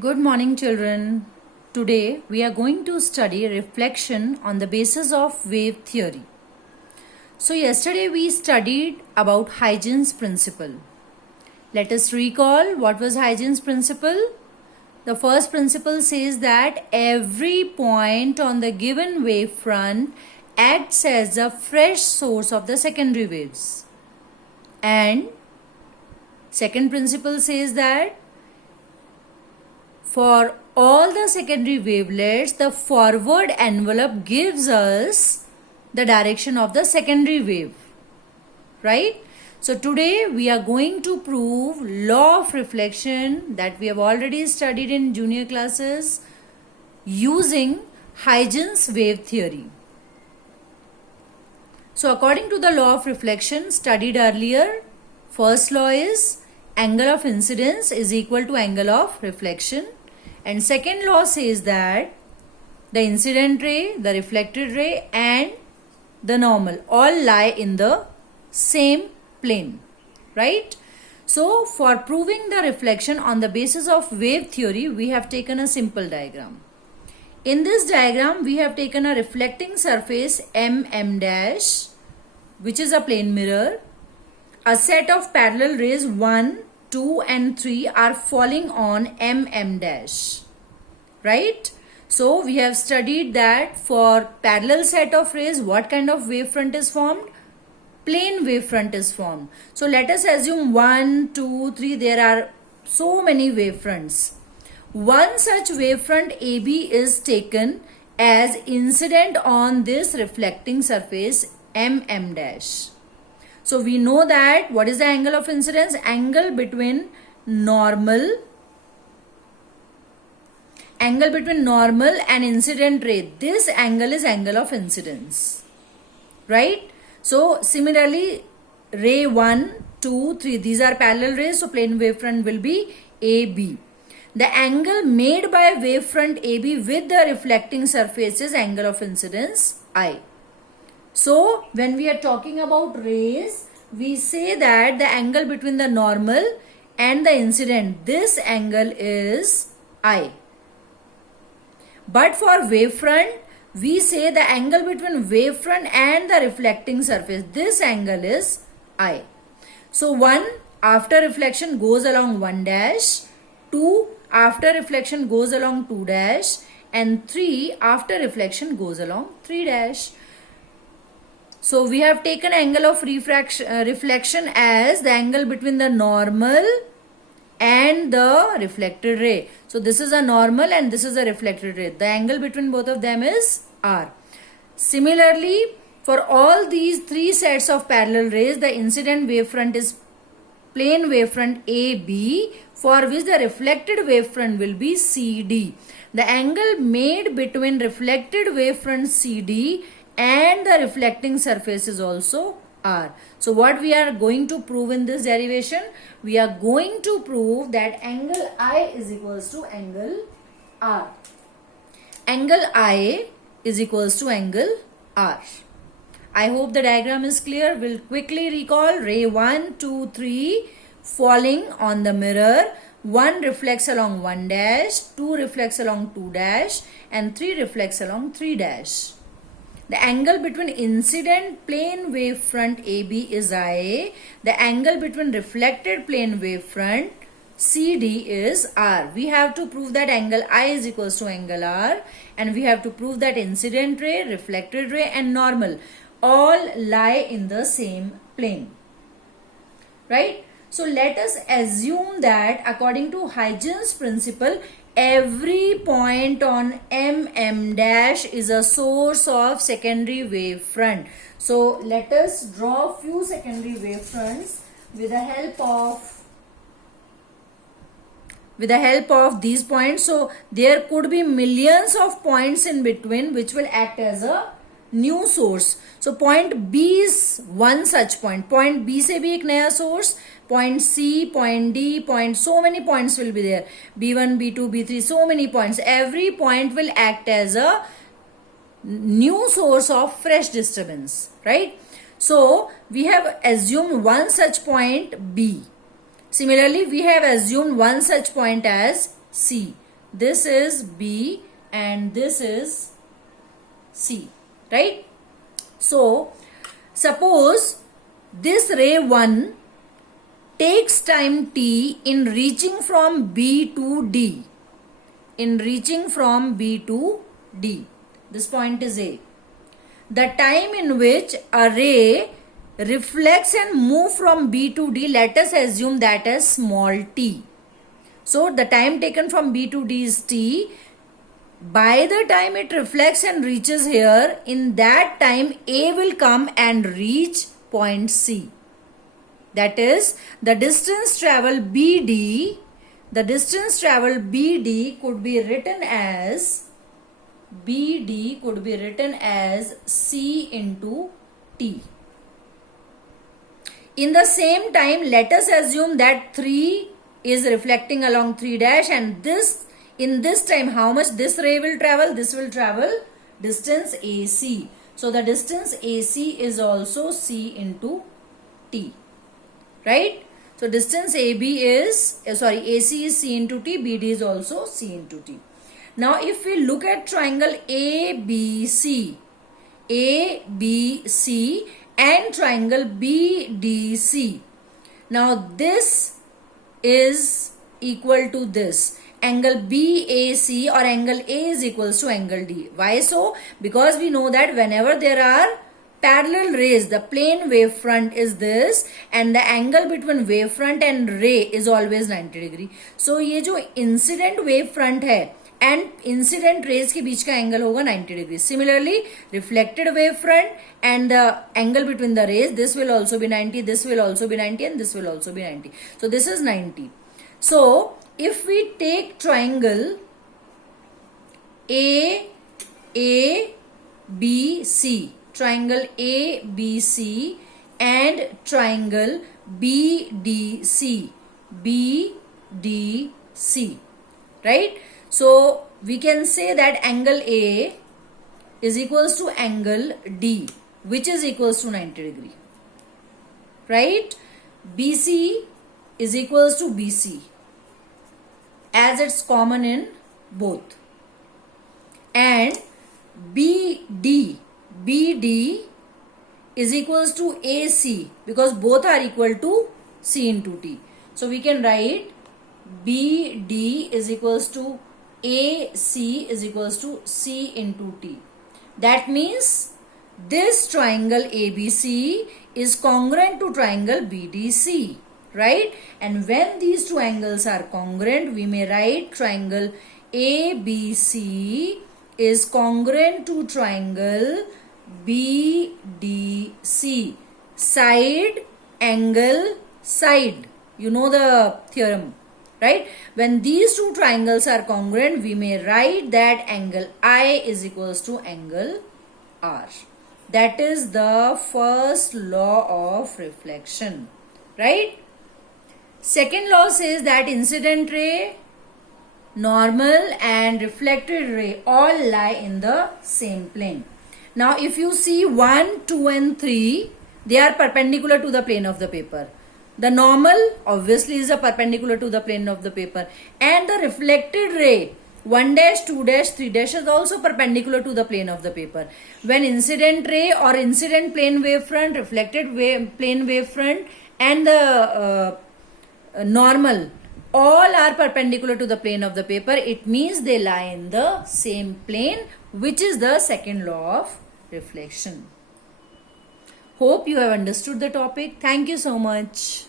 Good morning, children. Today we are going to study reflection on the basis of wave theory. So, yesterday we studied about Huygens principle. Let us recall what was Huygens principle. The first principle says that every point on the given wavefront acts as a fresh source of the secondary waves. And second principle says that for all the secondary wavelets, the forward envelope gives us the direction of the secondary wave, right? So today we are going to prove law of reflection that we have already studied in junior classes using Huygens wave theory. So according to the law of reflection studied earlier, first law is angle of incidence is equal to angle of reflection. And second law says that the incident ray, the reflected ray and the normal all lie in the same plane, right? So for proving the reflection on the basis of wave theory, we have taken a simple diagram. In this diagram, we have taken a reflecting surface MM dash, which is a plane mirror. A set of parallel rays 1, 2 and 3 are falling on MM dash, right? So we have studied that for parallel set of rays, what kind of wavefront is formed? Plane wavefront is formed. So let us assume 1, 2, 3, there are so many wavefronts. One such wavefront AB is taken as incident on this reflecting surface MM dash. So we know that what is the angle of incidence? Angle between normal and incident ray. This angle is angle of incidence, right? So similarly, ray 1, 2, 3, these are parallel rays. So plane wavefront will be AB. The angle made by wavefront AB with the reflecting surface is angle of incidence I. So when we are talking about rays, we say that the angle between the normal and the incident, this angle is I. But for wavefront, we say the angle between wavefront and the reflecting surface, this angle is I. So 1 after reflection goes along 1 dash, 2 after reflection goes along 2 dash and 3 after reflection goes along 3 dash. So we have taken angle of reflection as the angle between the normal and the reflected ray. So this is a normal and this is a reflected ray. The angle between both of them is R. Similarly, for all these three sets of parallel rays, the incident wavefront is plane wavefront AB, for which the reflected wavefront will be CD. The angle made between reflected wavefront CD and the reflecting surface is also R. So what we are going to prove in this derivation? We are going to prove that angle I is equals to angle R. Angle I is equals to angle R. I hope the diagram is clear. We'll quickly recall ray 1, 2, 3 falling on the mirror. 1 reflects along 1 dash, 2 reflects along 2 dash and 3 reflects along 3 dash. The angle between incident plane wavefront AB is I. The angle between reflected plane wavefront CD is R. We have to prove that angle I is equals to angle R, and we have to prove that incident ray, reflected ray and normal all lie in the same plane, right? So let us assume that according to Huygens principle, every point on MM dash is a source of secondary wavefront. So let us draw few secondary wavefronts with the help of these points. So there could be millions of points in between which will act as a new source. So point B is one such point. Point B से भी एक नया source. Point C, point D, point, so many points will be there. B1, B2, B3, so many points. Every point will act as a new source of fresh disturbance, right? So we have assumed one such point B. Similarly, we have assumed one such point as C. this is B, and this is C, right? So suppose this ray 1 takes time t in reaching from B to D. In reaching from B to D. This point is A. The time in which a ray reflects and moves from B to D, let us assume that as small t. So the time taken from B to D is t. By the time it reflects and reaches here, in that time A will come and reach point C. That is, the distance traveled BD, the distance traveled BD could be written as C into T. In the same time, let us assume that 3 is reflecting along 3 dash, and this, in this time, how much this ray will travel? This will travel distance AC. So the distance AC is also C into T. Right? So distance AC is C into T, BD is also C into T. Now if we look at triangle ABC and triangle BDC. Now this is equal to this. Angle BAC or angle A is equals to angle D. Why so? Because we know that whenever there are parallel rays, the plane wavefront is this, and the angle between wavefront and ray is always 90 degree. So ये जो incident wavefront है and incident rays के बीच का angle होगा 90 degree. Similarly, reflected wavefront and the angle between the rays, this will also be 90, this will also be 90, and this will also be 90. So this is 90. So if we take triangle ABC, triangle ABC and triangle BDC, right? So we can say that angle A is equals to angle D, which is equals to 90 degree, right? BC is equals to BC, as it's common in both, and BD is equals to AC, because both are equal to C into T. So we can write BD is equals to AC is equals to C into T. That means this triangle ABC is congruent to triangle BDC, right? And when these two angles are congruent, we may write triangle ABC is congruent to triangle BDC. Side, angle, side. You know the theorem, right? When these two triangles are congruent, we may write that angle I is equals to angle R. That is the first law of reflection, right? Second law says that incident ray, normal and reflected ray all lie in the same plane. Now if you see 1, 2 and 3, they are perpendicular to the plane of the paper. The normal obviously is a perpendicular to the plane of the paper, and the reflected ray 1 dash, 2 dash, 3 dash is also perpendicular to the plane of the paper. When incident ray or incident plane wavefront, reflected plane wavefront and the normal all are perpendicular to the plane of the paper, it means they lie in the same plane, which is the second law of reflection. Hope you have understood the topic. Thank you so much.